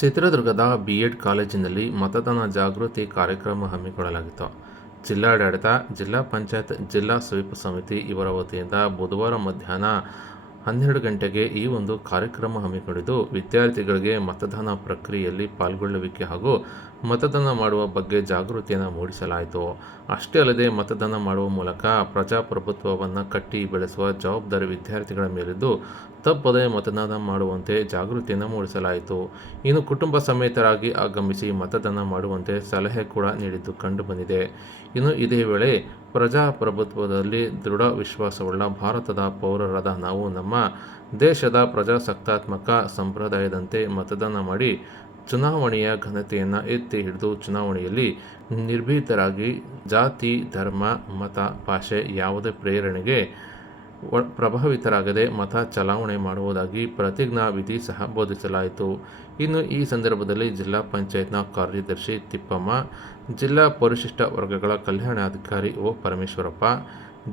ಚಿತ್ರದುರ್ಗದ ಬಿ.ಎಡ್ ಕಾಲೇಜಿನಲ್ಲಿ ಮತದಾನ ಜಾಗೃತಿ ಕಾರ್ಯಕ್ರಮ ಹಮ್ಮಿಕೊಳ್ಳಲಾಗಿತ್ತು. ಜಿಲ್ಲಾಡಳಿತ, ಜಿಲ್ಲಾ ಪಂಚಾಯತ್, ಜಿಲ್ಲಾ ಸ್ವೀಪ್ ಸಮಿತಿ ಇವರ ವತಿಯಿಂದ ಬುಧವಾರ ಮಧ್ಯಾಹ್ನ 12 ಗಂಟೆಗೆ ಈ ಒಂದು ಕಾರ್ಯಕ್ರಮ ಹಮ್ಮಿಕೊಂಡಿದ್ದು, ವಿದ್ಯಾರ್ಥಿಗಳಿಗೆ ಮತದಾನ ಪ್ರಕ್ರಿಯೆಯಲ್ಲಿ ಪಾಲ್ಗೊಳ್ಳುವಿಕೆ ಹಾಗೂ ಮತದಾನ ಮಾಡುವ ಬಗ್ಗೆ ಜಾಗೃತಿಯನ್ನು ಮೂಡಿಸಲಾಯಿತು. ಅಷ್ಟೇ ಅಲ್ಲದೆ ಮತದಾನ ಮಾಡುವ ಮೂಲಕ ಪ್ರಜಾಪ್ರಭುತ್ವವನ್ನು ಕಟ್ಟಿ ಬೆಳೆಸುವ ಜವಾಬ್ದಾರಿ ವಿದ್ಯಾರ್ಥಿಗಳ ಮೇಲಿದ್ದು, ತಪ್ಪದೇ ಮತದಾನ ಮಾಡುವಂತೆ ಜಾಗೃತಿಯನ್ನು ಮೂಡಿಸಲಾಯಿತು. ಇನ್ನು ಕುಟುಂಬ ಸಮೇತರಾಗಿ ಆಗಮಿಸಿ ಮತದಾನ ಮಾಡುವಂತೆ ಸಲಹೆ ಕೂಡ ನೀಡಿದ್ದು ಕಂಡುಬಂದಿದೆ. ಇನ್ನು ಇದೇ ವೇಳೆ ಪ್ರಜಾಪ್ರಭುತ್ವದಲ್ಲಿ ದೃಢ ವಿಶ್ವಾಸವುಳ್ಳ ಭಾರತದ ಪೌರರಾದ ನಾವು ನಮ್ಮ ದೇಶದ ಪ್ರಜಾಸತ್ತಾತ್ಮಕ ಸಂಪ್ರದಾಯದಂತೆ ಮತದಾನ ಮಾಡಿ ಚುನಾವಣೆಯ ಘನತೆಯನ್ನು ಎತ್ತಿ ಹಿಡಿದು ಚುನಾವಣೆಯಲ್ಲಿ ನಿರ್ಭೀತರಾಗಿ ಜಾತಿ, ಧರ್ಮ, ಮತ, ಭಾಷೆ ಯಾವುದೇ ಪ್ರೇರಣೆಗೆ ಪ್ರಭಾವಿತರಾಗದೆ ಮತ ಚಲಾವಣೆ ಮಾಡುವುದಾಗಿ ಪ್ರತಿಜ್ಞಾ ವಿಧಿ ಸಹ ಬೋಧಿಸಲಾಯಿತು. ಇನ್ನು ಈ ಸಂದರ್ಭದಲ್ಲಿ ಜಿಲ್ಲಾ ಪಂಚಾಯತ್ನ ಕಾರ್ಯದರ್ಶಿ ತಿಪ್ಪಮ್ಮ, ಜಿಲ್ಲಾ ಪರಿಶಿಷ್ಟ ವರ್ಗಗಳ ಕಲ್ಯಾಣಾಧಿಕಾರಿ ಒ. ಪರಮೇಶ್ವರಪ್ಪ,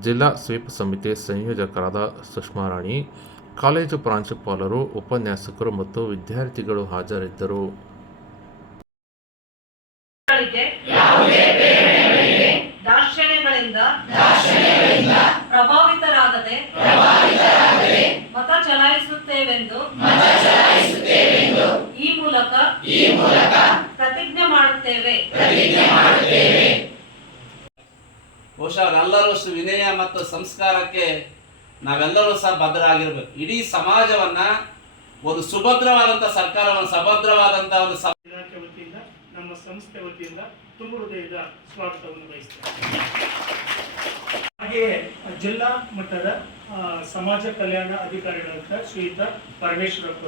ಜಿಲ್ಲಾ ಸ್ವೀಪ್ ಸಮಿತಿ ಸಂಯೋಜಕರಾದ ಸುಷ್ಮಾರಾಣಿ, ಕಾಲೇಜು ಪ್ರಾಂಶುಪಾಲರು, ಉಪನ್ಯಾಸಕರು ಮತ್ತು ವಿದ್ಯಾರ್ಥಿಗಳು ಹಾಜರಿದ್ದರು. ಪ್ರಭಾವಿತರಾಗದೆ ಮತ ಚಲಾಯಿಸುತ್ತೇವೆಂದು ಈ ಮೂಲಕ ಪ್ರತಿಜ್ಞೆ ಮಾಡುತ್ತೇವೆ. ಬಹುಶಃ ಅವರೆಲ್ಲರೂ ವಿನಯ ಮತ್ತು ಸಂಸ್ಕಾರಕ್ಕೆ ನಾವೆಲ್ಲರೂ ಸಹ ಬದ್ಧರಾಗಿರ್ಬೇಕು. ಇಡೀ ಸಮಾಜವನ್ನ ಒಂದು ಸುಭದ್ರವಾದಂತಹ ಸರ್ಕಾರವನ್ನು ಸಭದ್ರವಾದಂತಹ ಒಂದು ಇಲಾಖೆ ವತಿಯಿಂದ, ನಮ್ಮ ಸಂಸ್ಥೆ ವತಿಯಿಂದ ತುಂಬ ಹೃದಯದ ಸ್ವಾಗತವನ್ನು ಬಯಸ್ತೇವೆ. ಹಾಗೆಯೇ ಜಿಲ್ಲಾ ಮಟ್ಟದ ಸಮಾಜ ಕಲ್ಯಾಣ ಅಧಿಕಾರಿಗಳಂತ ಶ್ರೀಯುತ ಪರಮೇಶ್ವರಪ್ಪ